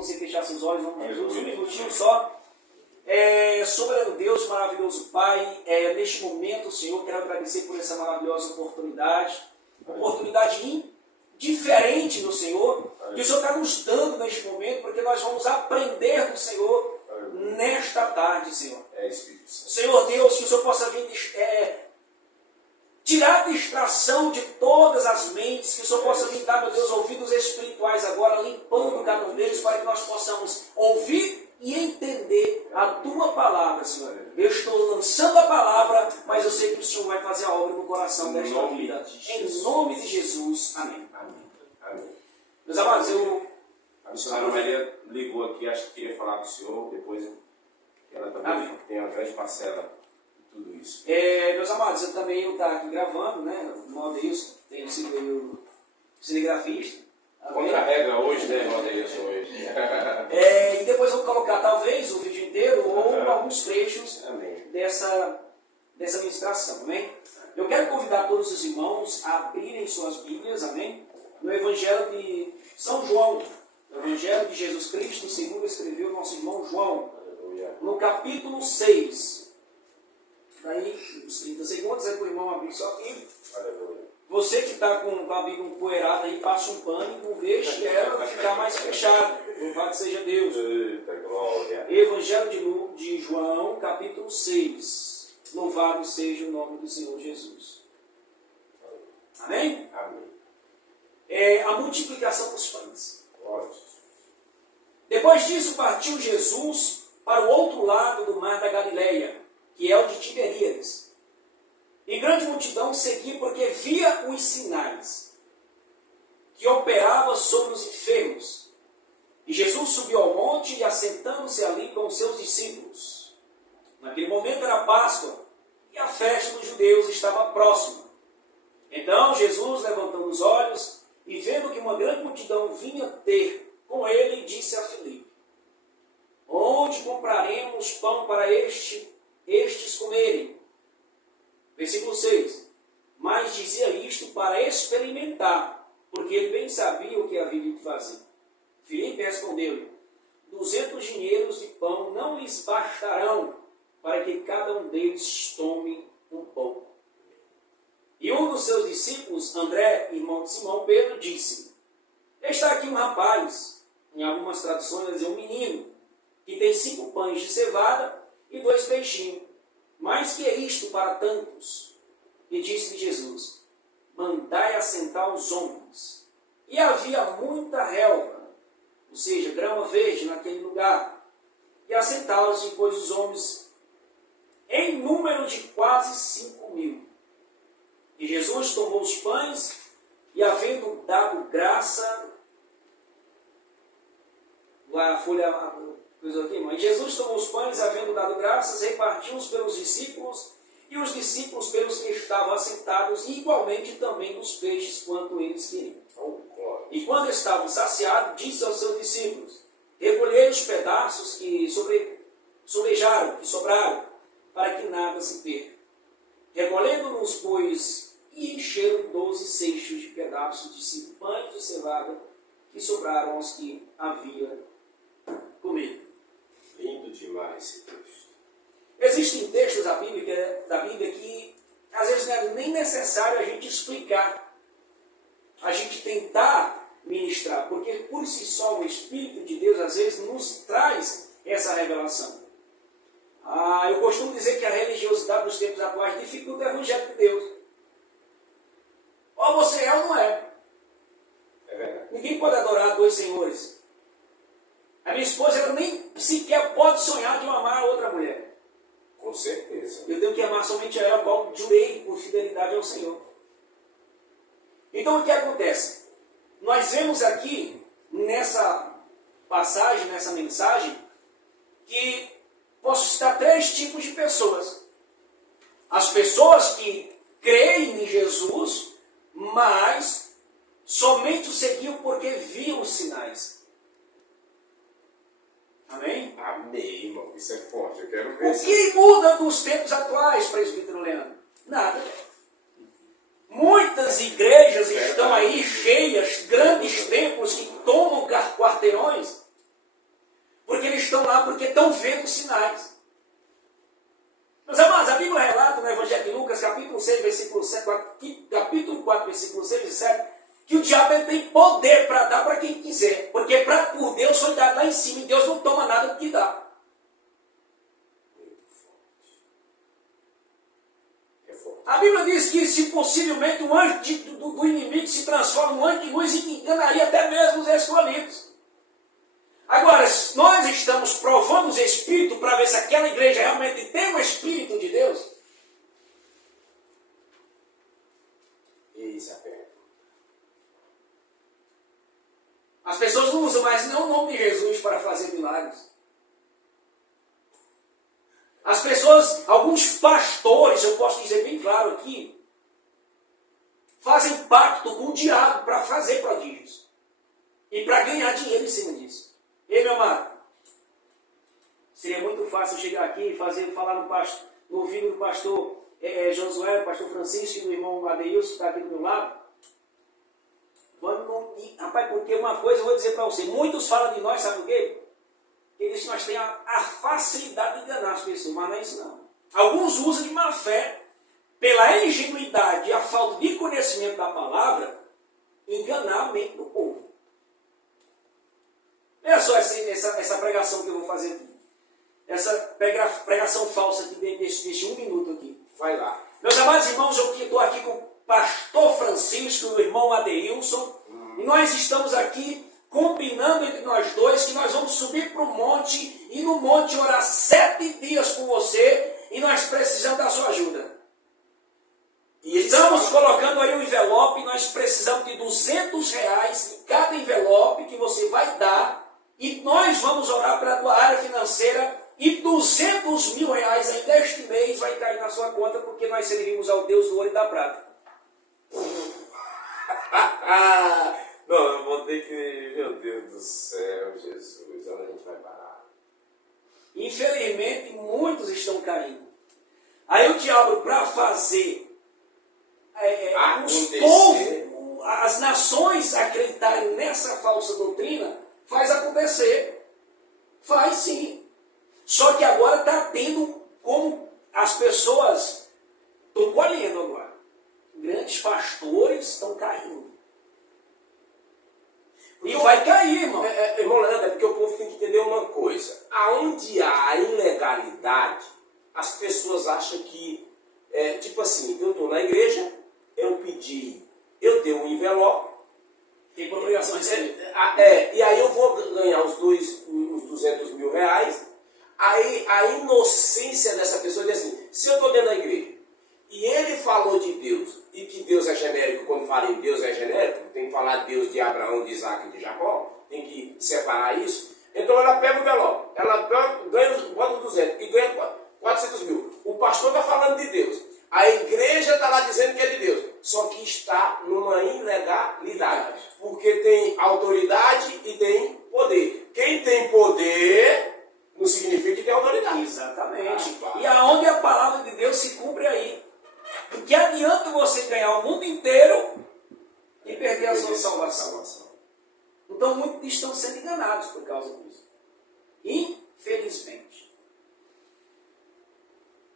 você fechasse os olhos, vamos Jesus, um minutinho só. Soberano Deus, maravilhoso Pai, neste momento, Senhor, quero agradecer por essa maravilhosa oportunidade diferente do Senhor, que o Senhor está nos dando neste momento, porque nós vamos aprender do Senhor nesta tarde, Senhor. Senhor Deus, que o Senhor possa vir tirar a distração de todas as mentes, que o Senhor possa vir dar, meu Deus, ouvidos espirituais agora, limpando cada um deles, para que nós possamos ouvir e entender a Tua palavra, Senhor. Eu estou lançando a palavra, mas eu sei que o Senhor vai fazer a obra no coração desta vida. Em nome de Jesus. Amém. Amém. Meus amados, A missionária Maria ligou aqui, acho que queria falar com o senhor, depois ela também tem uma grande parcela de tudo isso. Meus amados, eu também estou aqui gravando, né? O Modeus tem sido o cinegrafista. Contra a regra hoje, né, Modeus, hoje. E depois vou colocar talvez o vídeo inteiro ou alguns trechos dessa ministração, amém? Eu quero convidar todos os irmãos a abrirem suas Bíblias, amém? No Evangelho de São João, o Evangelho de Jesus Cristo, segundo escreveu o nosso irmão João, no capítulo 6. Daí, uns 30 segundos, para o irmão abrir só aqui. Você que está com a Bíblia empoeirada aí, passa um pano e não deixe ela ficar mais fechada. Louvado seja Deus. Eita, glória. Evangelho de João, capítulo 6. Louvado seja o nome do Senhor Jesus. Amém? Amém. A multiplicação dos pães. Depois disso, partiu Jesus para o outro lado do mar da Galileia, que é o de Tiberíades. E grande multidão seguia porque via os sinais que operava sobre os enfermos. E Jesus subiu ao monte e, assentando-se ali com os seus discípulos. Naquele momento era Páscoa e a festa dos judeus estava próxima. Então Jesus, levantando os olhos e vendo que uma grande multidão vinha ter com ele, disse a Filipe: onde compraremos pão para estes comerem? Versículo 6. Mas dizia isto para experimentar, porque ele bem sabia o que havia de fazer. Filipe respondeu-lhe: 200 dinheiros de pão não lhes bastarão, para que cada um deles tome um pouco. E um dos seus discípulos, André, irmão de Simão Pedro, disse: está aqui um rapaz, em algumas traduções dizer um menino, que tem 5 pães de cevada e 2 peixinhos. Mas que é isto para tantos? E disse Jesus: mandai assentar os homens. E havia muita relva, ou seja, grama verde naquele lugar. E assentaram-se, pois, os homens em número de quase 5.000. E Jesus tomou os pães e, havendo dado graça, a folha... E Jesus tomou os pães, havendo dado graças, repartiu-os pelos discípulos, e os discípulos pelos que estavam assentados, e igualmente também dos peixes, quanto eles queriam. E quando estavam saciados, disse aos seus discípulos: recolhei os pedaços que sobrejaram, que sobraram, para que nada se perca. Recolhendo-nos, pois, e encheram 12 seixos de pedaços de 5 pães de cevada, que sobraram aos que havia comido. Lindo demais esse texto. Existem textos da Bíblia que às vezes não é nem necessário a gente explicar, a gente tentar ministrar, porque por si só o Espírito de Deus às vezes nos traz essa revelação. Eu costumo dizer que a religiosidade dos tempos atuais dificulta o Evangelho de Deus. Ou você é ou não é. É verdade. Ninguém pode adorar 2 senhores. A minha esposa, ela nem sequer pode sonhar de amar a outra mulher. Com certeza. Eu tenho que amar somente a ela, qual jurei por fidelidade ao Senhor. Então, o que acontece? Nós vemos aqui, nessa passagem, nessa mensagem, que posso citar 3 tipos de pessoas. As pessoas que creem em Jesus, mas somente o seguiam porque viam os sinais. Amém? Amém, irmão. Isso é forte. Eu quero ver. O que muda dos tempos atuais, presbítero Leandro? Nada. Muitas igrejas estão aí cheias, grandes templos que tomam quarteirões, porque estão vendo sinais. Meus amados, a Bíblia relata no Evangelho de Lucas, capítulo 6, versículo 7, capítulo 4, versículo 6 e 7, que o diabo ele tem poder para dar para quem quiser. Porque por Deus foi dado lá em cima e Deus não toma nada do que dá. A Bíblia diz que se possivelmente um anjo do inimigo se transforma em um anjo de luz e que enganaria até mesmo os escolhidos. Agora, nós estamos provando os espíritos para ver se aquela igreja realmente tem o Espírito de Deus. Isso é perto. As pessoas não usam mais nem o nome de Jesus para fazer milagres. As pessoas, alguns pastores, eu posso dizer bem claro aqui, fazem pacto com o diabo para fazer prodígios. E para ganhar dinheiro em cima disso. Ei, meu amado, seria muito fácil chegar aqui e falar no ouvido do pastor Josué, do pastor Francisco e do irmão Adeilson, que está aqui do meu lado. Rapaz, porque uma coisa eu vou dizer para você, muitos falam de nós, sabe o quê? Eles dizem que nós temos a facilidade de enganar as pessoas, mas não é isso não. Alguns usam de má fé, pela ingenuidade e a falta de conhecimento da palavra, enganar a mente do povo. Olha só essa pregação que eu vou fazer aqui. Essa pregação falsa aqui deste 1 minuto aqui. Vai lá. Meus amados irmãos, eu estou aqui com o pastor Francisco e o irmão Adeilson. E nós estamos aqui combinando entre nós dois que nós vamos subir para o monte e no monte orar 7 dias com você e nós precisamos da sua ajuda. E estamos colocando aí um envelope, nós precisamos de R$200 em cada envelope que você vai dar e nós vamos orar para a tua área financeira e R$200 mil ainda este mês vai cair na sua conta porque nós servimos ao Deus do ouro e da prata. Não, eu vou ter que... Meu Deus do céu, Jesus, onde a gente vai parar? Infelizmente, muitos estão caindo. Aí o diabo, para fazer os povos, as nações acreditarem nessa falsa doutrina, faz acontecer. Faz sim. Só que agora está tendo como as pessoas estão colhendo agora. Grandes pastores estão caindo. E vai cair, irmão. Irmão Leandro, é porque o povo tem que entender uma coisa. Aonde há ilegalidade, as pessoas acham que, tipo assim, eu estou na igreja, eu dei um envelope. Tem por obrigação de receber. E aí eu vou ganhar os R$200 mil. Aí a inocência dessa pessoa diz assim, se eu estou dentro da igreja, e ele falou de Deus, e que Deus é genérico, quando fala em Deus é genérico, tem que falar de Deus de Abraão, de Isaac e de Jacó, tem que separar isso. Então ela pega o envelope, ela bota os 200 e ganha 400 mil. O pastor está falando de Deus, a igreja está lá dizendo que é de Deus, só que está numa ilegalidade, porque tem autoridade e tem poder. Quem tem poder não significa que tem autoridade. Exatamente. E aonde a palavra de Deus se cumpre aí. Porque adianta você ganhar o mundo inteiro e perder a sua salvação. Então muitos estão sendo enganados por causa disso. Infelizmente.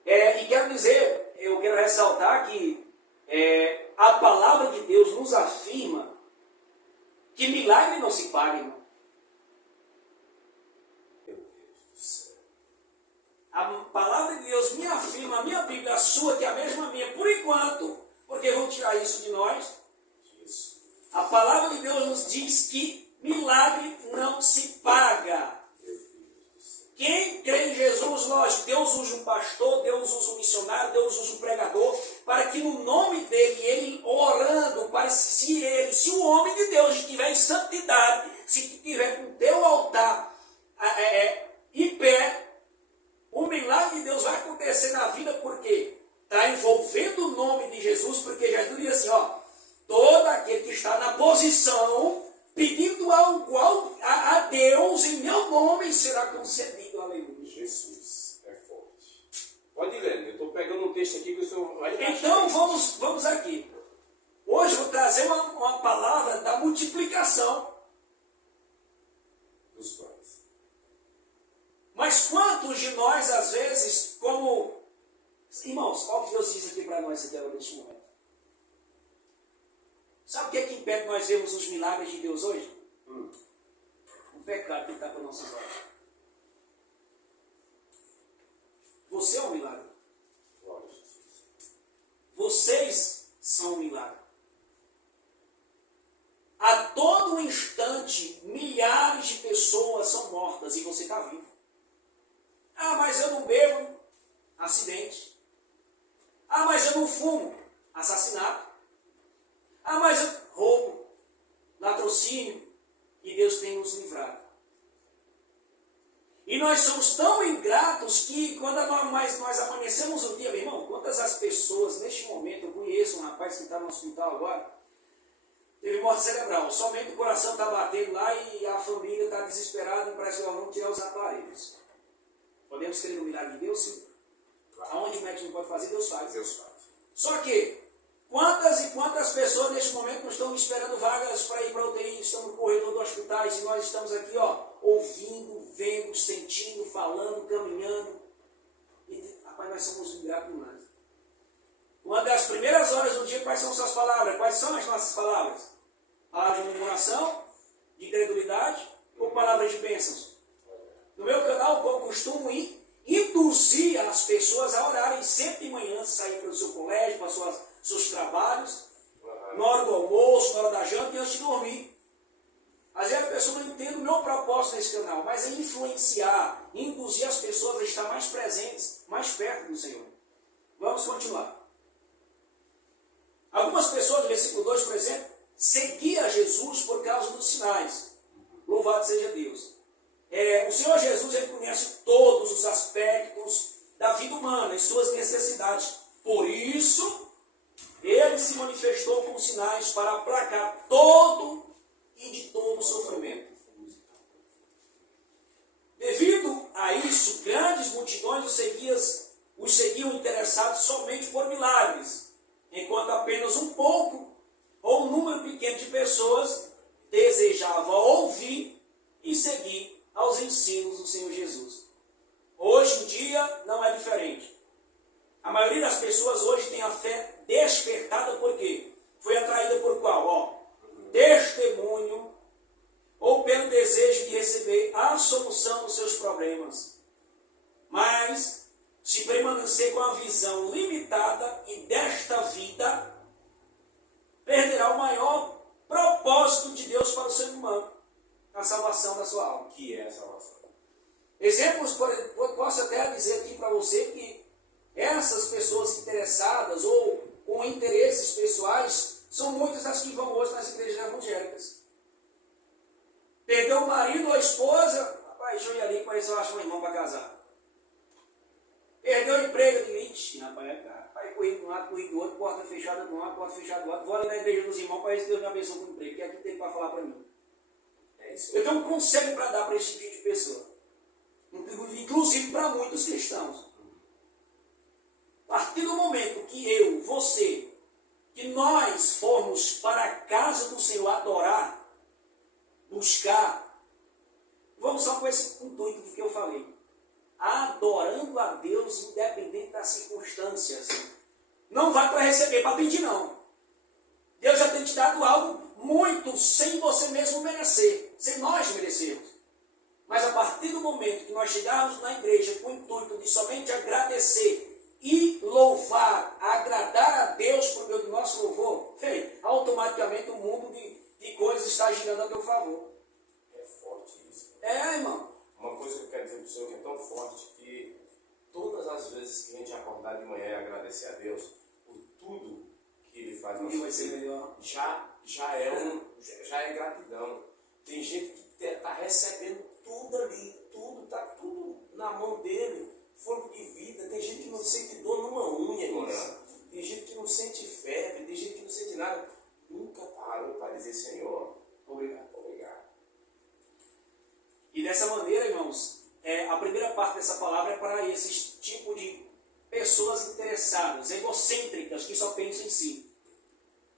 E quero dizer, eu quero ressaltar que a palavra de Deus nos afirma que milagre não se paga, irmão. A palavra de Deus me afirma, a minha Bíblia, a sua, que é a mesma minha, por enquanto, porque vão tirar isso de nós. A palavra de Deus nos diz que milagre não se paga. Quem crê em Jesus, lógico, Deus usa um pastor, Deus usa um missionário, Deus usa um pregador, para que no nome dele, ele orando, para se o homem de Deus estiver em santidade, se estiver com o teu altar em pé, o milagre de Deus vai acontecer na vida porque está envolvendo o nome de Jesus, porque Jesus diz assim, todo aquele que está na posição pedindo algo a Deus em meu nome será concedido. Aleluia. Jesus é forte. Pode ir, Lênin, eu estou pegando um texto aqui que o senhor vai encaixar. Então vamos aqui. Hoje eu vou trazer uma palavra da multiplicação. Dos pães. Mas Sabe o que é que impede nós vermos os milagres de Deus hoje? O pecado que está com nossos olhos. Você é um milagre. Vocês são um milagre. A todo instante, milhares de pessoas são mortas e você está vivo. Ah, mas eu não bebo. Acidente. Ah, mas eu não fumo. Assassinato. Ah, mas eu roubo. Latrocínio. E Deus tem nos livrado. E nós somos tão ingratos que quando nós amanhecemos o dia, meu irmão, quantas as pessoas, neste momento, eu conheço um rapaz que está no hospital agora, teve morte cerebral, somente o coração está batendo lá e a família está desesperada e parece que nós vamos tirar os aparelhos. Podemos crer no milagre de Deus? Sim. Aonde o médico não pode fazer, Deus faz. Deus faz. Só que, quantas e quantas pessoas neste momento não estão esperando vagas para ir para a UTI, estão no corredor dos hospitais e nós estamos aqui, ouvindo, vendo, sentindo, falando, caminhando. E, rapaz, nós somos ingratos demais. Uma das primeiras horas do dia, quais são suas palavras? Quais são as nossas palavras? Palavras de murmuração, de incredulidade ou palavras de bênçãos? No meu canal, eu costumo induzir as pessoas a orarem sempre de manhã, sair para o seu colégio, para seus trabalhos, na hora do almoço, na hora da janta e antes de dormir. Às vezes a pessoa não entende o meu propósito nesse canal, mas é influenciar, induzir as pessoas a estar mais presentes, mais perto do Senhor. Vamos continuar. Algumas pessoas, no versículo 2, por exemplo, seguiam Jesus por causa dos sinais. Louvado seja Deus. O Senhor Jesus, ele conhece todos os aspectos da vida humana e suas necessidades. Por isso, ele se manifestou com sinais para aplacar todo e de todo sofrimento. Devido a isso, grandes multidões os seguiam interessados somente por milagres, enquanto apenas um pouco ou um número pequeno de pessoas desejava ouvir e seguir aos ensinos do Senhor Jesus. Hoje em dia não é diferente. A maioria das pessoas hoje tem a fé despertada por quê? Foi atraída por qual? Testemunho ou pelo desejo de receber a solução dos seus problemas. Mas, se permanecer com a visão limitada e desta vida, perderá o maior propósito de Deus para o ser humano, a salvação da sua alma. Que é a salvação? Exemplos, posso até dizer aqui para você que essas pessoas interessadas ou com interesses pessoais são muitas as que vão hoje nas igrejas evangélicas. Perdeu o marido ou a esposa, rapaz, deixa eu ir ali para ver se eu acho um irmão para casar. Perdeu o emprego, ixi, rapaz, corrido de um lado, corrido do outro, porta fechada de um lado, porta fechada do outro, vou ali na igreja dos irmãos para ver se Deus me abençoe com o emprego, que é aquilo que tem para falar para mim. É isso. Eu tenho um conselho para dar para esse tipo de pessoa, inclusive para muitos cristãos. A partir do momento que você, que nós formos para a casa do Senhor adorar, buscar, vamos só com esse intuito que eu falei, adorando a Deus independente das circunstâncias. Não vai para receber, para pedir não. Deus já tem te dado algo muito sem você mesmo merecer, sem nós merecermos. Mas a partir do momento que nós chegarmos na igreja com o intuito de somente agradecer e louvar, agradar a Deus por meio do nosso louvor, automaticamente o mundo de coisas está girando a teu favor. É forte isso. Irmão. Uma coisa que eu quero dizer para o senhor que é tão forte que todas as vezes que a gente acordar de manhã e agradecer a Deus por tudo que Ele faz na nossa vida, já é gratidão. Tem gente que está recebendo tudo ali, está tudo na mão dele, fôlego de vida. Tem gente que não sente dor numa unha, irmão. Tem gente que não sente febre, tem gente que não sente nada. Nunca parou para dizer, Senhor, obrigado. E dessa maneira, irmãos, a primeira parte dessa palavra é para esse tipo de pessoas interessadas, egocêntricas, que só pensam em si.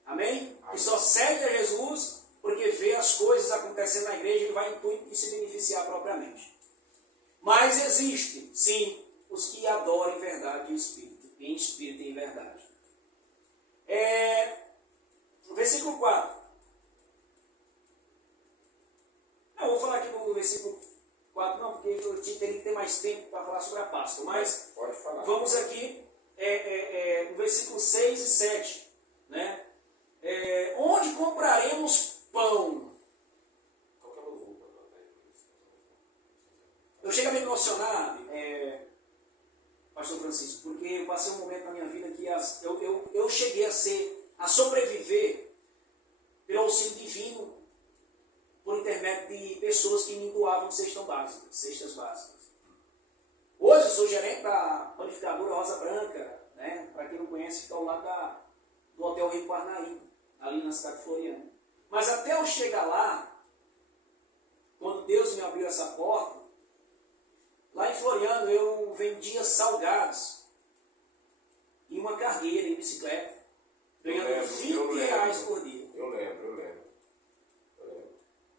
Amém? Que só segue a Jesus porque vê as coisas acontecendo na igreja e vai intuito de se beneficiar propriamente. Mas existe, sim, os que adoram em verdade em espírito e em verdade. Versículo 4. gente teria que ter mais tempo para falar sobre a Páscoa. Mas pode falar. Vamos aqui no versículo 6 e 7. Né? Onde compraremos pão? Eu chego a me emocionar, Pastor Francisco, porque eu passei um momento na minha vida que eu cheguei a sobreviver pelo auxílio divino por intermédio de pessoas que me doavam cestas básicas. Hoje eu sou gerente da panificadora Rosa Branca, né? Para quem não conhece, fica ao lado do Hotel Rio Parnaí, ali na cidade de Floriano. Mas até eu chegar lá, quando Deus me abriu essa porta, lá em Floriano eu vendia salgados em uma cargueira, em bicicleta, ganhando 20 reais por dia. Eu lembro.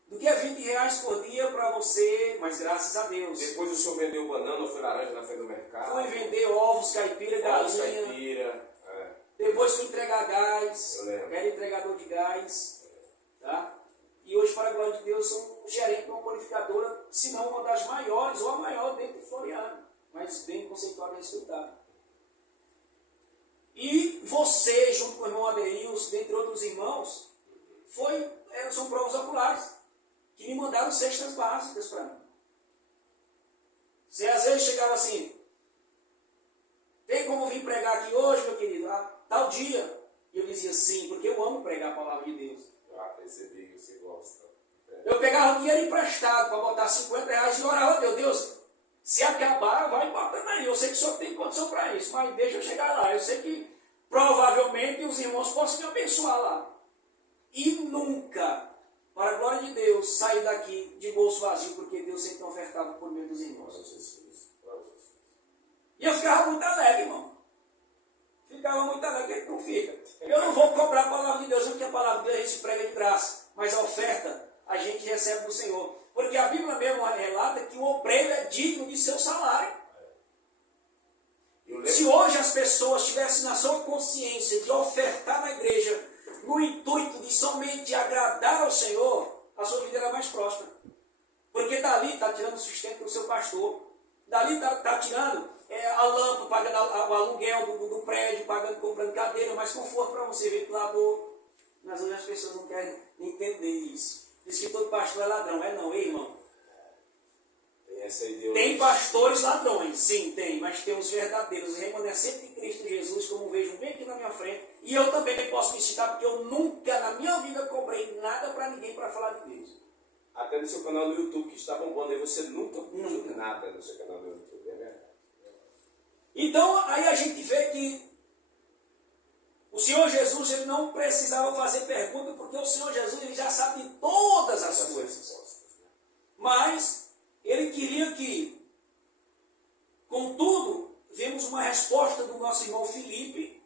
Do que é 20 reais por dia para você, mas graças a Deus. Depois o senhor vendeu banana ou foi laranja na frente do mercado? Fui vender ovos, caipira, galinha. Caipira. Depois fui entregar gás. Era entregador de gás. Tá? E hoje, para a glória de Deus, sou um gerente de uma panificadora, se não uma das maiores, ou a maior dentro de Floriano. Mas bem conceituada e respeitada. E você, junto com o irmão Adeilson, dentre outros irmãos, são provas oculares que me mandaram cestas básicas para mim. Você às vezes chegava assim, tem como vir pregar aqui hoje, meu querido? Tal dia. E eu dizia sim, porque eu amo pregar a palavra de Deus. Percebi que você gosta. Eu pegava o dinheiro emprestado para botar 50 reais e orava, meu Deus, se acabar, vai botando aí. Eu sei que o senhor tem condição para isso, mas deixa eu chegar lá. Eu sei que provavelmente os irmãos possam me abençoar lá. E nunca, para a glória de Deus, sair daqui de bolso vazio, porque Deus sempre ofertava por meio dos irmãos. E eu ficava muito alegre, irmão. Ficava muito alegre, ele não fica. Eu não vou cobrar a palavra de Deus, porque a palavra de Deus a gente prega de graça, mas a oferta a gente recebe do Senhor. Porque a Bíblia mesmo relata que o obreiro é digno de seu salário. Se hoje as pessoas tivessem na sua consciência de ofertar na igreja no intuito de somente agradar ao Senhor, a sua vida era mais próspera. Porque dali está tirando o sustento do seu pastor, dali está tirando a lâmpada, pagando o aluguel do prédio, comprando cadeira, mais conforto para você, ventilador. Mas hoje as pessoas não querem entender isso. Diz que todo pastor é ladrão. Não, irmão. Tem pastores ladrões, sim, tem, mas tem os verdadeiros, remanescentes de Cristo Jesus, como vejo bem aqui na minha frente. E eu também posso me citar, porque eu nunca na minha vida cobrei nada para ninguém para falar de Deus. Até no seu canal do YouTube, que está bombando aí, você nunca pediu nada no seu canal do YouTube, é verdade. Então, aí a gente vê que o Senhor Jesus ele não precisava fazer pergunta, porque o Senhor Jesus ele já sabe de todas as coisas. Mas ele queria que, contudo, vemos uma resposta do nosso irmão Filipe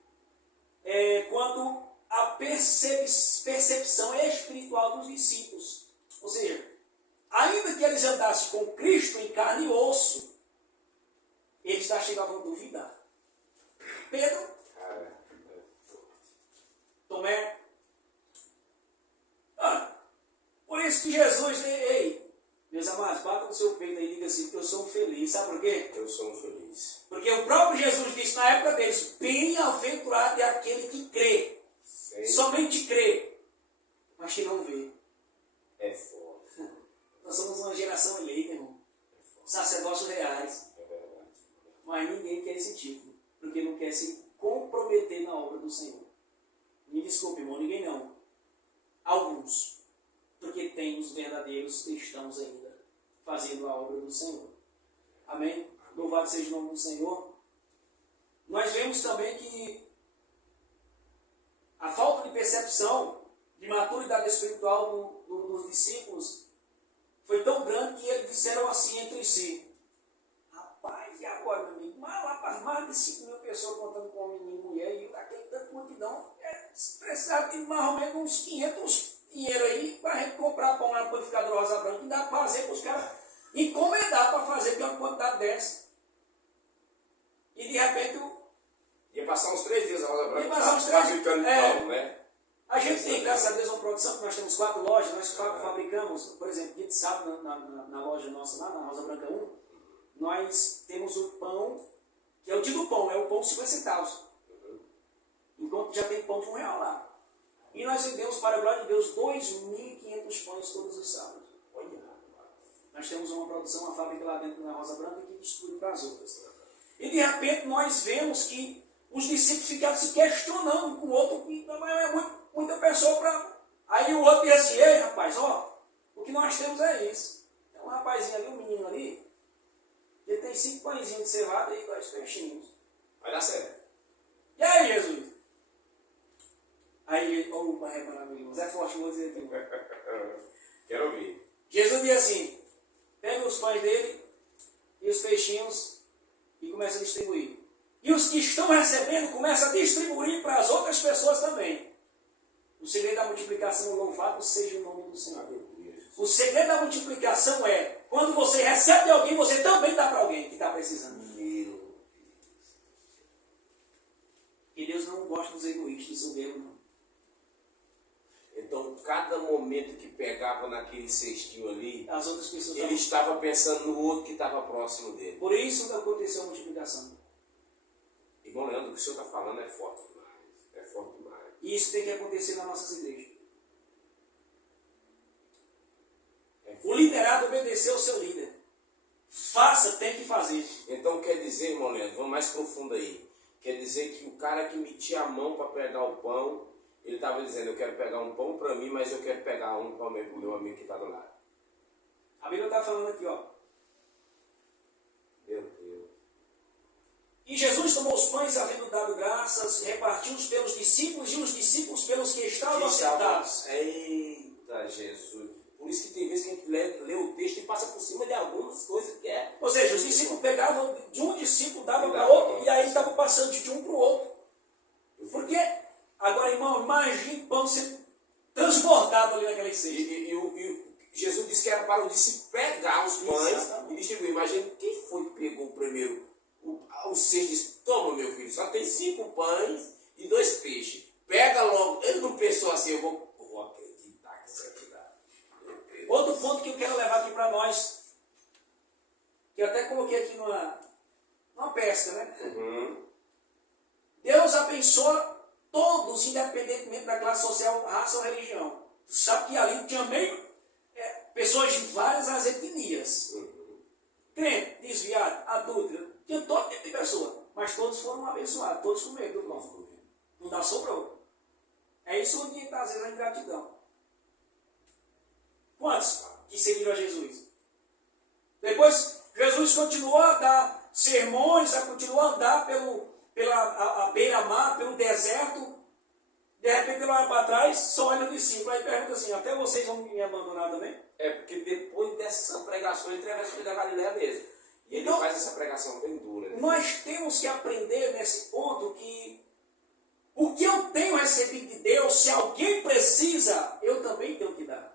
quanto à percepção espiritual dos discípulos. Ou seja, ainda que eles andassem com Cristo em carne e osso, eles já chegavam a duvidar. Pedro, Tomé, por isso que Jesus, meus amados, bata no seu peito aí e diga assim, que eu sou um feliz. Sabe por quê? Eu sou um feliz. Porque o próprio Jesus disse na época deles, bem-aventurado é aquele que crê. Sim. Somente crê, mas que não vê. É forte. Nós somos uma geração eleita, irmão. Sacerdócios reais. É verdade. Mas ninguém quer esse título, porque não quer se comprometer na obra do Senhor. Me desculpe, irmão, ninguém não. Alguns. Porque tem os verdadeiros cristãos ainda fazendo a obra do Senhor. Amém? Louvado seja o nome do Senhor. Nós vemos também que a falta de percepção, de maturidade espiritual dos discípulos foi tão grande que eles disseram assim entre si: rapaz, e agora, meu amigo? Mais de 5 mil pessoas contando com homem e mulher, e aquele tanto de multidão, precisava de mais ou menos uns 500 dinheiro aí para a gente comprar pão na panificadora Rosa Branca e dar para fazer para os caras encomendar para fazer de uma quantidade dessa. E de repente ia passar uns 3 dias a Rosa Branca. Ia passar uns 3 dias. Pão, né? A gente tem, graças a Deus, uma produção, que nós temos 4 lojas, nós fabricamos, por exemplo, dia de sábado na loja nossa lá, na Rosa Branca 1, nós temos o pão, que é o dia do pão, é o pão de 50 centavos. Enquanto já tem pão de R$1 lá. E nós vendemos, para a glória de Deus, 2.500 pães todos os sábados. Olha, nós temos uma produção, uma fábrica lá dentro na Rosa Branca que distribui para as outras. E de repente nós vemos que os discípulos ficaram se questionando com o outro, que é muita pessoa para. Aí o outro diz assim: ei rapaz, ó, o que nós temos é isso. Tem um rapazinho ali, um menino ali, ele tem 5 pãezinhos de cevada e 2 peixinhos. Vai dar certo. E aí, Jesus? Aí, o pai é maravilhoso, é forte, vou dizer aqui. Quero ouvir. Jesus diz assim: pega os pães dele e os peixinhos e começa a distribuir. E os que estão recebendo começam a distribuir para as outras pessoas também. O segredo da multiplicação, louvado seja o nome do Senhor. O segredo da multiplicação é, quando você recebe de alguém, você também dá para alguém que está precisando. E Deus não gosta dos egoístas, soberbos, não. Então, cada momento que pegava naquele cestinho ali, As outras pessoas ele estava pensando no outro que estava próximo dele. Por isso que aconteceu a multiplicação. Irmão Leandro, o que o senhor está falando é forte demais. É forte demais. E isso tem que acontecer nas nossas igrejas. O liderado obedeceu ao seu líder. Faça, tem que fazer. Então quer dizer, irmão Leandro, vamos mais profundo aí. Quer dizer que o cara que metia a mão para pegar o pão, ele estava dizendo: eu quero pegar um pão para mim, mas eu quero pegar um para o meu amigo que está do lado. A Bíblia está falando aqui, ó. Meu Deus. E Jesus tomou os pães, havendo dado graças, repartiu-os pelos discípulos, e os discípulos pelos que estavam assentados. Eita Jesus. Por isso que tem vezes que a gente lê o texto e passa por cima de algumas coisas que é. Ou seja, os discípulos pegavam de um discípulo, davam para outro, e aí estavam passando de um para o outro. Por quê? Agora, irmão, imagine o pão sendo transbordado ali naquela cesta. E Jesus disse que era para o discípulo pegar os pães. Exatamente. E distribuir. Imagina quem foi que pegou primeiro o cesto e disse: toma, meu filho, só tem 5 pães e 2 peixes. Pega logo. Ele não pensou assim: eu vou acreditar que isso aqui dá. Outro ponto que eu quero levar aqui para nós, que eu até coloquei aqui numa pesca, né? Deus abençoa todos, independentemente da classe social, raça ou religião. Tu sabe que ali tinha meio pessoas de várias etnias. Crente, desviado, adúltero, tinha todo tipo de pessoa. Mas todos foram abençoados, todos comeram do pão. Não dá, sobrou. É isso onde está, às vezes, a ingratidão. Quantos que seguiram a Jesus? Depois, Jesus continuou a dar sermões, continuou a andar pela beira-mar, pelo deserto. De repente ele olha para trás, só olha o discípulo. Aí pergunta assim: até vocês vão me abandonar também? É porque depois dessa pregação ele atravessa da Galileia mesmo. E ele faz essa pregação bem dura. Né? Nós temos que aprender nesse ponto que o que eu tenho recebido de Deus, se alguém precisa, eu também tenho que dar.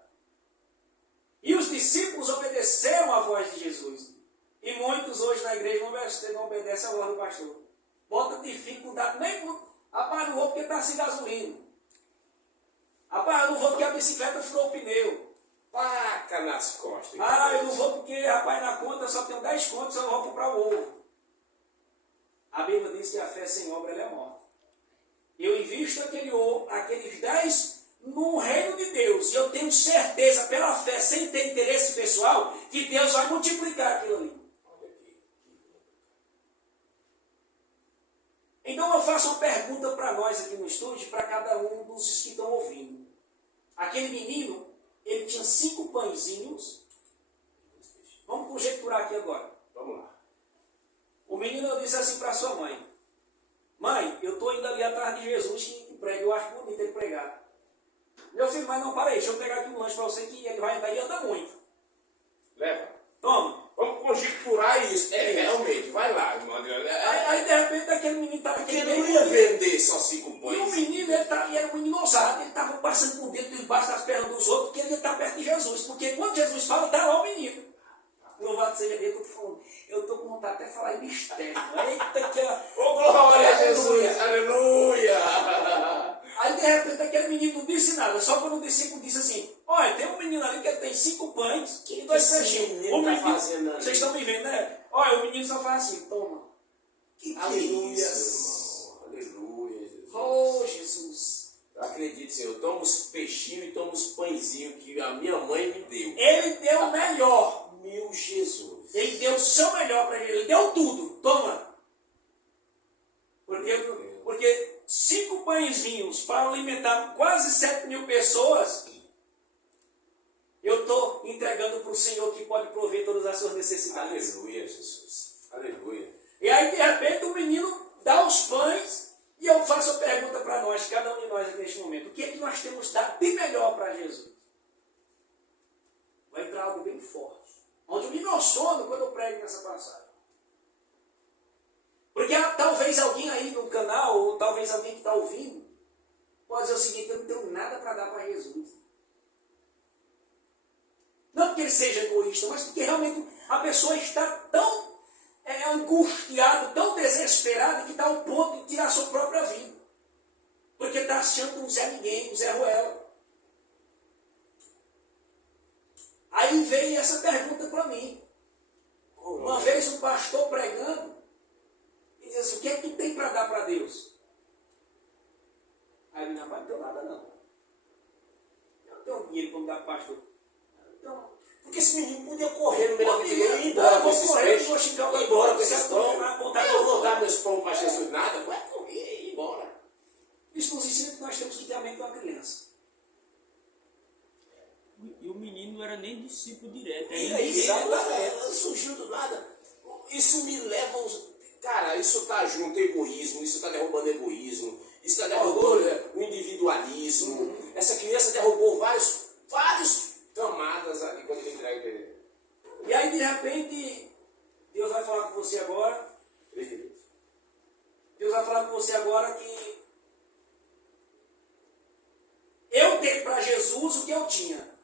E os discípulos obedeceram à voz de Jesus. E muitos hoje na igreja não obedecem à voz do pastor. Bota dificuldade, nem rapaz, não vou porque está sem gasolina. Rapaz, eu não vou porque a bicicleta furou o pneu. Paca nas costas. Eu não vou porque, rapaz, na conta só tenho 10 contas, eu não vou comprar o ovo. A Bíblia diz que a fé sem obra ela é morta. Eu invisto aqueles 10 no reino de Deus. E eu tenho certeza, pela fé, sem ter interesse pessoal, que Deus vai multiplicar aquilo ali. Então eu faço uma pergunta para nós aqui no estúdio, para cada um dos que estão ouvindo. Aquele menino, ele tinha 5 pãezinhos. Vamos conjecturar aqui agora. Vamos lá. O menino disse assim para sua mãe: mãe, eu estou indo ali atrás de Jesus que prega, eu acho bonito ele pregar. Meu filho, mas não, para aí, deixa eu pegar aqui um lanche para você que ele vai andar e anda muito. Leva. Toma. Vamos conjecturar isso. Realmente, vai lá, irmão. Aí de repente aquele menino estava Porque ele não ia vender só 5 pães. E o menino, ele era um menino ousado, ele estava passando por dentro, debaixo das pernas dos outros, porque ele ia estar perto de Jesus. Porque quando Jesus fala, está lá o menino. Louvado seja Deus, eu estou falando. Eu estou com vontade até de falar em mistério. Eita, que Ô, glória a Jesus! Aleluia! Aí de repente aquele menino não disse nada, só quando o discípulo disse assim: olha, tem um menino ali que ele tem 5 pães Que e 2 esse peixinhos. menino O tá menino, fazendo ali? vocês estão me vendo, né? Olha, o menino só faz assim, toma. Aleluia, Isso, irmão. Aleluia, Jesus. Oh, Jesus. Acredite, Senhor, toma os peixinhos e toma os pãezinhos que a minha mãe me deu. Ele deu o melhor. Meu Jesus. Ele deu o seu melhor para ele. Ele deu tudo. Toma. Porque 5 pãezinhos para alimentar quase 7.000 pessoas, eu estou entregando para o Senhor que pode prover todas as suas necessidades. Aleluia, Jesus. Aleluia. E aí, de repente, o menino dá os pães e eu faço a pergunta para nós, cada um de nós aqui neste momento. O que é que nós temos dado de melhor para Jesus? Vai entrar algo bem forte. Onde eu me emociono quando eu prego nessa passagem. Porque talvez alguém aí no canal, ou talvez alguém que está ouvindo, pode dizer o seguinte: eu não tenho nada para dar para Jesus. Não porque ele seja egoísta, mas porque realmente a pessoa está tão angustiada, tão desesperada, que está ao ponto de tirar a sua própria vida. Porque está achando um Zé Ninguém, um Zé Ruela. Aí veio essa pergunta para mim. Uma vez um pastor pregando, e diz assim: o que é que tu tem para dar para Deus? Aí eu disse: rapaz, não tenho nada não. Eu não tenho dinheiro para me dar para o pastor. Então, Porque esse menino podia correr no meio da vida e ir embora embora com esses peixes. vou xingar Ir embora com esses esses pão. pães. Eu vou dar meus pão para Jesus nada. Vai correr e ir embora. Isso nos ensina que nós temos que ter a mente de uma criança. E o menino não era nem discípulo direto. Surgiu do nada. Isso me leva... Cara, isso está junto egoísmo, isso está derrubando egoísmo, isso está derrubando o individualismo. Essa criança derrubou vários camadas ali quando ele entrega ele. E aí, de repente, Deus vai falar com você agora. Deus vai falar com você agora que eu dei para Jesus o que eu tinha.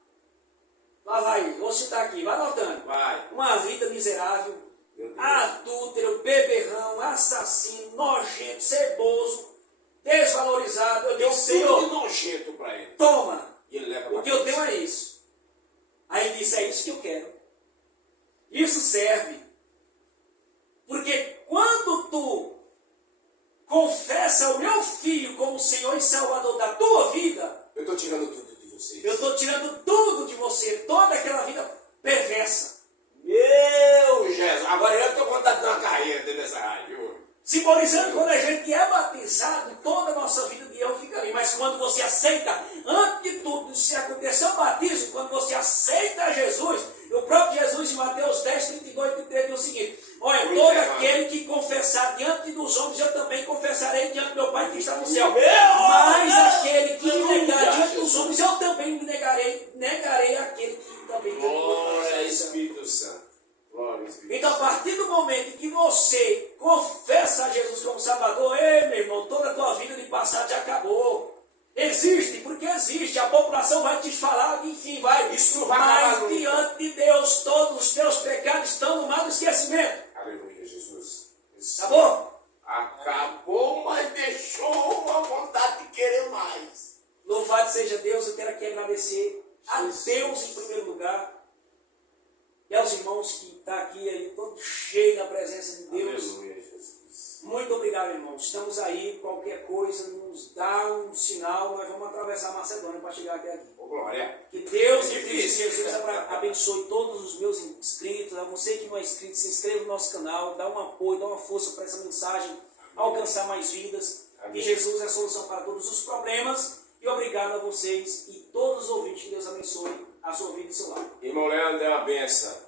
Lá vai, vou citar aqui, vai anotando. Vai. Uma vida miserável, adúltero, beberrão, assassino, nojento, ceboso, desvalorizado. Eu disse: Senhor, de nojento para ele. toma. E ele leva O que eu tenho é isso. Aí ele disse: é isso que eu quero. Isso serve. Porque quando tu confessa o meu filho como Senhor e Salvador da tua vida, eu estou tirando tudo de vocês. eu estou tirando tudo de você, toda aquela vida perversa. Meu Jesus, agora eu estou vontade de dar uma carreira dentro dessa rádio. Simbolizando quando a gente é batizado, toda a nossa vida de erro fica ali. Mas quando você aceita, antes de tudo, se acontecer o batismo, quando você aceita Jesus, o próprio Jesus em Mateus 10, 32 e 33 diz o seguinte: olha, todo aquele que confessar diante dos homens, eu também confessarei diante do meu Pai que está no céu. Mas aquele que me negar diante dos homens, eu também me negarei aquele que também tem. Glória Espírito Santo. Glória Espírito Então, a partir do momento que você confessa a Jesus como Salvador, ei, meu irmão, toda a tua vida de passado já acabou. Existe, porque existe. A população vai te falar, enfim, vai. Isso não vai mas acabar diante de Deus, todos os teus pecados estão no mar do esquecimento. Aleluia, Jesus. Acabou? Acabou, mas deixou uma vontade de querer mais. Louvado seja Deus, eu quero aqui agradecer a Deus em primeiro lugar. E aos irmãos que estão aqui aí, todos cheios da presença de Deus. Aleluia, Jesus. Muito obrigado, irmãos. Estamos aí, qualquer coisa, nos dá um sinal, nós vamos atravessar a Macedônia para chegar até aqui. Oh, glória. Que Deus e Cristo Jesus abençoe todos os meus inscritos. A você que não é inscrito, se inscreva no nosso canal, dá um apoio, dá uma força para essa mensagem alcançar mais vidas. Amém. Que Jesus é a solução para todos os problemas. E obrigado a vocês e todos os ouvintes. Que Deus abençoe a sua vida e seu lar. Irmão Leandro, é uma benção.